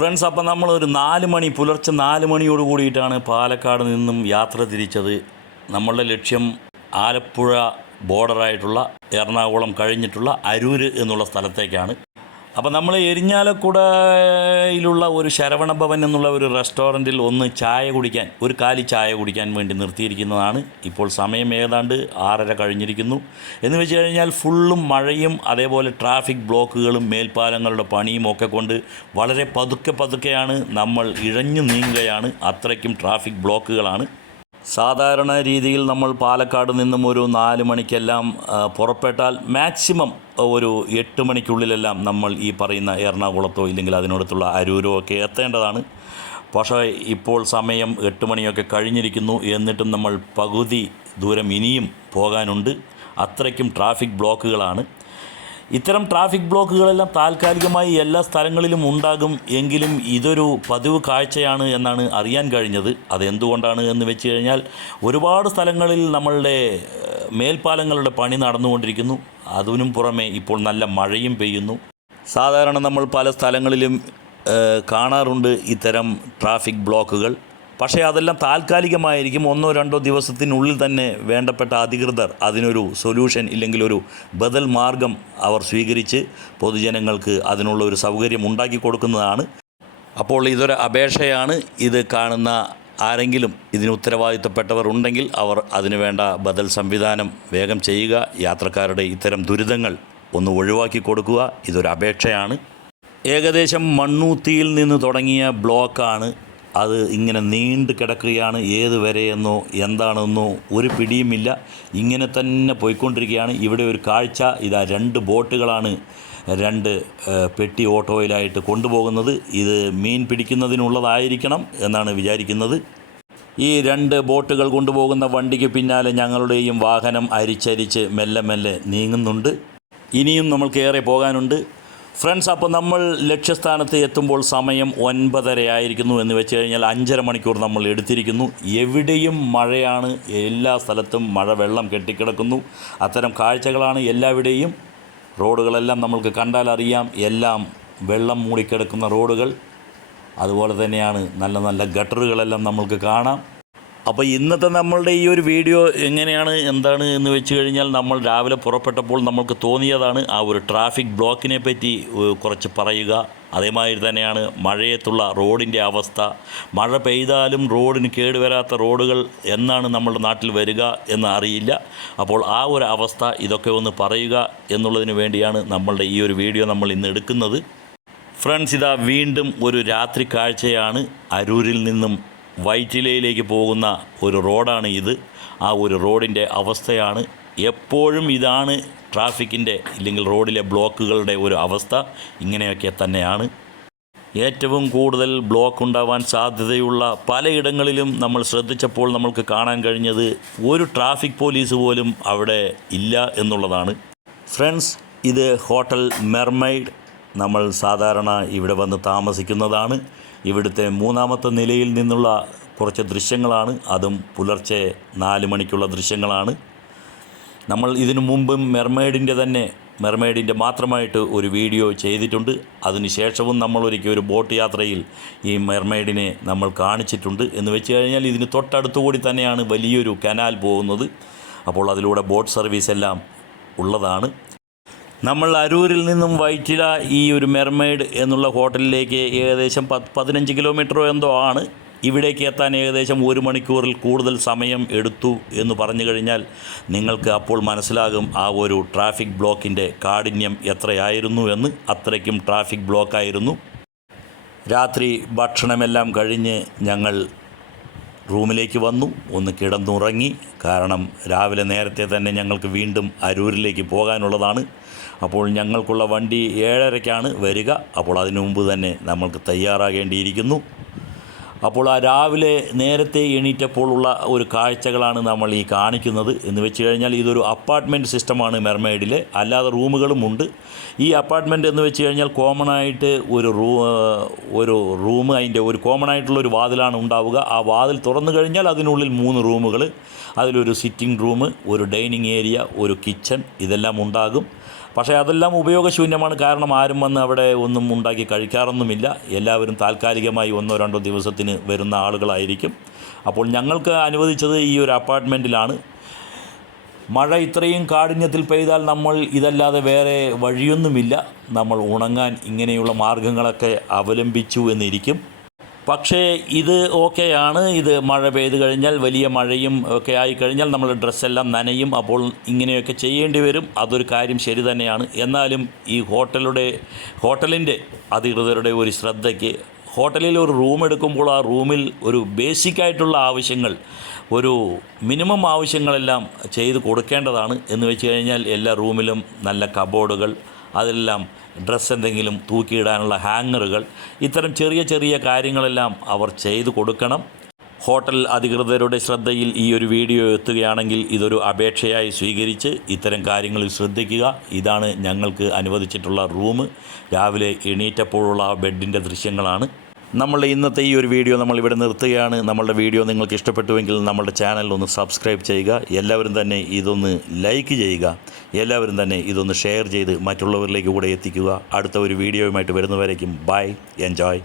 Friends, അപ്പം നമ്മളൊരു പുലർച്ചെ 4 മണിയോട് കൂടിയിട്ടാണ് പാലക്കാട് നിന്നും യാത്ര തിരിച്ചത്. നമ്മളുടെ ലക്ഷ്യം ആലപ്പുഴ ബോർഡറായിട്ടുള്ള എറണാകുളം കഴിഞ്ഞിട്ടുള്ള അരൂർ എന്നുള്ള സ്ഥലത്തേക്കാണ്. അപ്പോൾ നമ്മൾ എരിഞ്ഞാലക്കുടയിലുള്ള ഒരു ശരവണ ഭവൻ എന്നുള്ള ഒരു റെസ്റ്റോറൻറ്റിൽ ഒരു കാലി ചായ കുടിക്കാൻ വേണ്ടി നിർത്തിയിരിക്കുന്നതാണ്. ഇപ്പോൾ സമയം ഏതാണ്ട് 6:30 കഴിഞ്ഞിരിക്കുന്നു. എന്ന് വെച്ച് കഴിഞ്ഞാൽ ഫുള്ളും മഴയും അതേപോലെ ട്രാഫിക് ബ്ലോക്കുകളും മേൽപ്പാലങ്ങളുടെ പണിയും ഒക്കെ കൊണ്ട് വളരെ പതുക്കെയാണ് നമ്മൾ ഇഴഞ്ഞു നീങ്ങുകയാണ്. അത്രയ്ക്കും ട്രാഫിക് ബ്ലോക്കുകളാണ്. സാധാരണ രീതിയിൽ നമ്മൾ പാലക്കാട് നിന്നും ഒരു 4 മണിക്കെല്ലാം പുറപ്പെട്ടാൽ മാക്സിമം ഒരു 8 മണിക്കുള്ളിലെല്ലാം നമ്മൾ ഈ പറയുന്ന എറണാകുളത്തോ ഇല്ലെങ്കിൽ അതിനടുത്തുള്ള അരൂരോ ഒക്കെ എത്തേണ്ടതാണ്. പക്ഷേ ഇപ്പോൾ സമയം 8 മണിയൊക്കെ കഴിഞ്ഞിരിക്കുന്നു. എന്നിട്ടും നമ്മൾ പകുതി ദൂരം ഇനിയും പോകാനുണ്ട്. അത്രയ്ക്കും ട്രാഫിക് ബ്ലോക്കുകളാണ്. ഇത്തരം ട്രാഫിക് ബ്ലോക്കുകളെല്ലാം താൽക്കാലികമായി എല്ലാ സ്ഥലങ്ങളിലും ഉണ്ടാകും. എങ്കിലും ഇതൊരു പതിവ് കാഴ്ചയാണ് എന്നാണ് അറിയാൻ കഴിഞ്ഞത്. അതെന്തുകൊണ്ടാണ് എന്ന് വെച്ച് കഴിഞ്ഞാൽ ഒരുപാട് സ്ഥലങ്ങളിൽ നമ്മളുടെ മേൽപ്പാലങ്ങളുടെ പണി നടന്നുകൊണ്ടിരിക്കുന്നു. അതിനും പുറമെ ഇപ്പോൾ നല്ല മഴയും പെയ്യുന്നു. സാധാരണ നമ്മൾ പല സ്ഥലങ്ങളിലും കാണാറുണ്ട് ഇത്തരം ട്രാഫിക് ബ്ലോക്കുകൾ. പക്ഷേ അതെല്ലാം താൽക്കാലികമായിരിക്കും. 1-2 ദിവസത്തിനുള്ളിൽ തന്നെ വേണ്ടപ്പെട്ട അധികൃതർ അതിനൊരു സൊല്യൂഷൻ ഇല്ലെങ്കിൽ ഒരു ബദൽ മാർഗം അവർ സ്വീകരിച്ച് പൊതുജനങ്ങൾക്ക് അതിനുള്ള ഒരു സൗകര്യം ഉണ്ടാക്കി കൊടുക്കുന്നതാണ്. അപ്പോൾ ഇതൊരു അപേക്ഷയാണ്. ഇത് കാണുന്ന ആരെങ്കിലും ഇതിന് ഉത്തരവാദിത്തപ്പെട്ടവർ ഉണ്ടെങ്കിൽ അവർ അതിനു വേണ്ട ബദൽ സംവിധാനം വേഗം ചെയ്യുക. യാത്രക്കാരുടെ ഇത്തരം ദുരിതങ്ങൾ ഒന്ന് ഒഴിവാക്കി കൊടുക്കുക. ഇതൊരു അപേക്ഷയാണ്. ഏകദേശം മണ്ണൂത്തിയിൽ നിന്ന് തുടങ്ങിയ ബ്ലോക്കാണ്. അത് ഇങ്ങനെ നീണ്ടു കിടക്കുകയാണ്. ഏതുവരെയെന്നോ എന്താണെന്നോ ഒരു പിടിയുമില്ല. ഇങ്ങനെ തന്നെ പോയിക്കൊണ്ടിരിക്കുകയാണ്. ഇവിടെ ഒരു കാഴ്ച, ഇതാ 2 ബോട്ടുകളാണ് 2 പെട്ടി ഓട്ടോയിലായിട്ട് കൊണ്ടുപോകുന്നത്. ഇത് മീൻ പിടിക്കുന്നതിനുള്ളതായിരിക്കണം എന്നാണ് വിചാരിക്കുന്നത്. ഈ 2 ബോട്ടുകൾ കൊണ്ടുപോകുന്ന വണ്ടിക്ക് പിന്നാലെ ഞങ്ങളുടെയും വാഹനം അരിച്ചരിച്ച് മെല്ലെ നീങ്ങുന്നുണ്ട്. ഇനിയും നമ്മൾക്കേറെ പോകാനുണ്ട്. ഫ്രണ്ട്സ്, അപ്പോൾ നമ്മൾ ലക്ഷ്യസ്ഥാനത്ത് എത്തുമ്പോൾ സമയം 9:30 ആയിരിക്കുന്നു. എന്ന് വെച്ച് കഴിഞ്ഞാൽ 5.5 മണിക്കൂർ നമ്മൾ എടുത്തിരിക്കുന്നു. എവിടെയും മഴയാണ്. എല്ലാ സ്ഥലത്തും വെള്ളം കെട്ടിക്കിടക്കുന്നു. അത്തരം കാഴ്ചകളാണ് എല്ലാവിടെയും. റോഡുകളെല്ലാം നമ്മൾക്ക് കണ്ടാൽ അറിയാം. എല്ലാം വെള്ളം മൂടിക്കിടക്കുന്ന റോഡുകൾ. അതുപോലെ തന്നെയാണ് നല്ല ഗട്ടറുകളെല്ലാം നമ്മൾക്ക് കാണാം. അപ്പോൾ ഇന്നത്തെ നമ്മളുടെ ഈ ഒരു വീഡിയോ എന്താണ് എന്ന് വെച്ച് കഴിഞ്ഞാൽ, നമ്മൾ രാവിലെ പുറപ്പെട്ടപ്പോൾ നമ്മൾക്ക് തോന്നിയതാണ് ആ ഒരു ട്രാഫിക് ബ്ലോക്കിനെ പറ്റി കുറച്ച് പറയുക. അതേമാതിരി തന്നെയാണ് മഴയത്തുള്ള റോഡിൻ്റെ അവസ്ഥ. മഴ പെയ്താലും റോഡിന് കേടുവരാത്ത റോഡുകൾ എന്നാണ് നമ്മുടെ നാട്ടിൽ വരിക എന്ന് അറിയില്ല. അപ്പോൾ ആ ഒരു അവസ്ഥ ഇതൊക്കെ ഒന്ന് പറയുക എന്നുള്ളതിന് വേണ്ടിയാണ് നമ്മളുടെ ഈ ഒരു വീഡിയോ നമ്മൾ ഇന്ന് എടുക്കുന്നത്. ഫ്രണ്ട്സ്, ഇതാ വീണ്ടും ഒരു രാത്രി കാഴ്ചയാണ്. അരൂരിൽ നിന്നും വൈറ്റിലയിലേക്ക് പോകുന്ന ഒരു റോഡാണ് ഇത്. ആ ഒരു റോഡിൻ്റെ അവസ്ഥയാണ്. എപ്പോഴും ഇതാണ് ട്രാഫിക്കിൻ്റെ ഇല്ലെങ്കിൽ റോഡിലെ ബ്ലോക്കുകളുടെ ഒരു അവസ്ഥ. ഇങ്ങനെയൊക്കെ തന്നെയാണ്. ഏറ്റവും കൂടുതൽ ബ്ലോക്ക് ഉണ്ടാവാൻ സാധ്യതയുള്ള പലയിടങ്ങളിലും നമ്മൾ ശ്രദ്ധിച്ചപ്പോൾ നമ്മൾക്ക് കാണാൻ കഴിഞ്ഞത് ഒരു ട്രാഫിക് പോലീസ് പോലും അവിടെ ഇല്ല എന്നുള്ളതാണ്. ഫ്രണ്ട്സ്, ഇത് ഹോട്ടൽ മെർമെയ്ഡ്. നമ്മൾ സാധാരണ ഇവിടെ വന്ന് താമസിക്കുന്നതാണ്. ഇവിടുത്തെ 3ാമത്തെ നിലയിൽ നിന്നുള്ള കുറച്ച് ദൃശ്യങ്ങളാണ്. അതും പുലർച്ചെ 4 മണിക്കുള്ള ദൃശ്യങ്ങളാണ്. നമ്മൾ ഇതിനു മുമ്പും മെർമെയ്ഡിൻ്റെ മാത്രമായിട്ട് ഒരു വീഡിയോ ചെയ്തിട്ടുണ്ട്. അതിനുശേഷവും നമ്മളൊരിക്കൽ ഒരു ബോട്ട് യാത്രയിൽ ഈ മെർമെയ്ഡിനെ നമ്മൾ കാണിച്ചിട്ടുണ്ട്. എന്ന് വെച്ച് കഴിഞ്ഞാൽ ഇതിന് തൊട്ടടുത്തുകൂടി തന്നെയാണ് വലിയൊരു കനാൽ പോകുന്നത്. അപ്പോൾ അതിലൂടെ ബോട്ട് സർവീസ് എല്ലാം ഉള്ളതാണ്. നമ്മൾ അരൂരിൽ നിന്നും വൈറ്റില ഈ ഒരു മെർമെയ്ഡ് എന്നുള്ള ഹോട്ടലിലേക്ക് ഏകദേശം 15 കിലോമീറ്ററോ എന്തോ ആണ്. ഇവിടേക്ക് എത്താൻ ഏകദേശം 1 മണിക്കൂറിൽ കൂടുതൽ സമയം എടുത്തു എന്ന് പറഞ്ഞു കഴിഞ്ഞാൽ നിങ്ങൾക്ക് അപ്പോൾ മനസ്സിലാകും ആ ഒരു ട്രാഫിക് ബ്ലോക്കിൻ്റെ കാഠിന്യം എത്രയായിരുന്നു എന്ന്. അത്രയ്ക്കും ട്രാഫിക് ബ്ലോക്കായിരുന്നു. രാത്രി ഭക്ഷണമെല്ലാം കഴിഞ്ഞ് ഞങ്ങൾ റൂമിലേക്ക് വന്നു. ഒന്ന് കിടന്നുറങ്ങി. കാരണം രാവിലെ നേരത്തെ തന്നെ ഞങ്ങൾക്ക് വീണ്ടും അരൂരിലേക്ക് പോകാനുള്ളതാണ്. അപ്പോൾ ഞങ്ങൾക്കുള്ള വണ്ടി 7:30-ക്കാണ് വരിക. അപ്പോൾ അതിനു മുമ്പ് തന്നെ നമ്മൾക്ക് തയ്യാറാകേണ്ടിയിരിക്കുന്നു. അപ്പോൾ ആ രാവിലെ നേരത്തെ എണീറ്റപ്പോൾ ഉള്ള ഒരു കാഴ്ചകളാണ് നമ്മൾ ഈ കാണിക്കുന്നത്. എന്ന് വെച്ച് കഴിഞ്ഞാൽ ഇതൊരു അപ്പാർട്ട്മെൻറ്റ് സിസ്റ്റമാണ് മെർമെയ്ഡിൽ. അല്ലാതെ റൂമുകളും ഉണ്ട്. ഈ അപ്പാർട്ട്മെൻറ്റ് എന്ന് വെച്ച് കഴിഞ്ഞാൽ കോമണായിട്ട് ഒരു റൂം അതിൻ്റെ ഒരു കോമൺ ആയിട്ടുള്ളൊരു വാതിലാണ് ഉണ്ടാവുക. ആ വാതിൽ തുറന്നു കഴിഞ്ഞാൽ അതിനുള്ളിൽ 3 റൂമുകൾ. അതിലൊരു സിറ്റിംഗ് റൂം, ഒരു ഡൈനിങ് ഏരിയ, ഒരു കിച്ചൺ ഇതെല്ലാം ഉണ്ടാകും. പക്ഷേ അതെല്ലാം ഉപയോഗശൂന്യമാണ്. കാരണം ആരും വന്ന് അവിടെ ഒന്നും ഉണ്ടാക്കി കഴിക്കാറൊന്നുമില്ല. എല്ലാവരും താൽക്കാലികമായി 1-2 ദിവസത്തിന് വരുന്ന ആളുകളായിരിക്കും. അപ്പോൾ ഞങ്ങൾക്ക് അനുവദിച്ചത് ഈ ഒരു അപ്പാർട്ട്മെൻറ്റിലാണ്. മഴ ഇത്രയും കാഠിന്യത്തിൽ പെയ്താൽ നമ്മൾ ഇതല്ലാതെ വേറെ വഴിയൊന്നുമില്ല. നമ്മൾ ഉണങ്ങാൻ ഇങ്ങനെയുള്ള മാർഗങ്ങളൊക്കെ അവലംബിച്ചു എന്നിരിക്കും. പക്ഷേ ഇത് ഓക്കെയാണ്. ഇത് മഴ പെയ്തു കഴിഞ്ഞാൽ, വലിയ മഴയും ഒക്കെ ആയിക്കഴിഞ്ഞാൽ നമ്മൾ ഡ്രസ്സെല്ലാം നനയും. അപ്പോൾ ഇങ്ങനെയൊക്കെ ചെയ്യേണ്ടി വരും. അതൊരു കാര്യം ശരി തന്നെയാണ്. എന്നാലും ഈ ഹോട്ടലിൻ്റെ അധികൃതരുടെ ഒരു ശ്രദ്ധയ്ക്ക്, ഹോട്ടലിൽ ഒരു റൂം എടുക്കുമ്പോൾ ആ റൂമിൽ ഒരു ബേസിക്കായിട്ടുള്ള ആവശ്യങ്ങൾ, ഒരു മിനിമം ആവശ്യങ്ങളെല്ലാം ചെയ്ത് കൊടുക്കേണ്ടതാണ്. എന്ന് വെച്ച് കഴിഞ്ഞാൽ എല്ലാ റൂമിലും നല്ല കബോർഡുകൾ, അതെല്ലാം ഡ്രസ്സ് എന്തെങ്കിലും തൂക്കിയിടാനുള്ള ഹാങ്ങറുകൾ, ഇത്തരം ചെറിയ ചെറിയ കാര്യങ്ങളെല്ലാം അവർ ചെയ്തു കൊടുക്കണം. ഹോട്ടൽ അധികൃതരുടെ ശ്രദ്ധയിൽ ഈ ഒരു വീഡിയോ എത്തുകയാണെങ്കിൽ ഇതൊരു അപേക്ഷയായി സ്വീകരിച്ച് ഇത്തരം കാര്യങ്ങളിൽ ശ്രദ്ധിക്കുക. ഇതാണ് ഞങ്ങൾക്ക് അനുവദിച്ചിട്ടുള്ള റൂം. രാവിലെ എണീറ്റപ്പോഴുള്ള ബെഡിൻ്റെ ദൃശ്യങ്ങളാണ്. നമ്മളുടെ ഇന്നത്തെ ഈ ഒരു വീഡിയോ നമ്മളിവിടെ നിർത്തുകയാണ്. നമ്മളുടെ വീഡിയോ നിങ്ങൾക്ക് ഇഷ്ടപ്പെട്ടുവെങ്കിൽ നമ്മളുടെ ചാനൽ ഒന്ന് സബ്സ്ക്രൈബ് ചെയ്യുക. എല്ലാവരും തന്നെ ഇതൊന്ന് ലൈക്ക് ചെയ്യുക. എല്ലാവരും തന്നെ ഇതൊന്ന് ഷെയർ ചെയ്ത് മറ്റുള്ളവരിലേക്ക് കൂടെ എത്തിക്കുക. അടുത്ത ഒരു വീഡിയോയുമായിട്ട് വരുന്നവരേക്കും ബൈ, എൻജോയ്.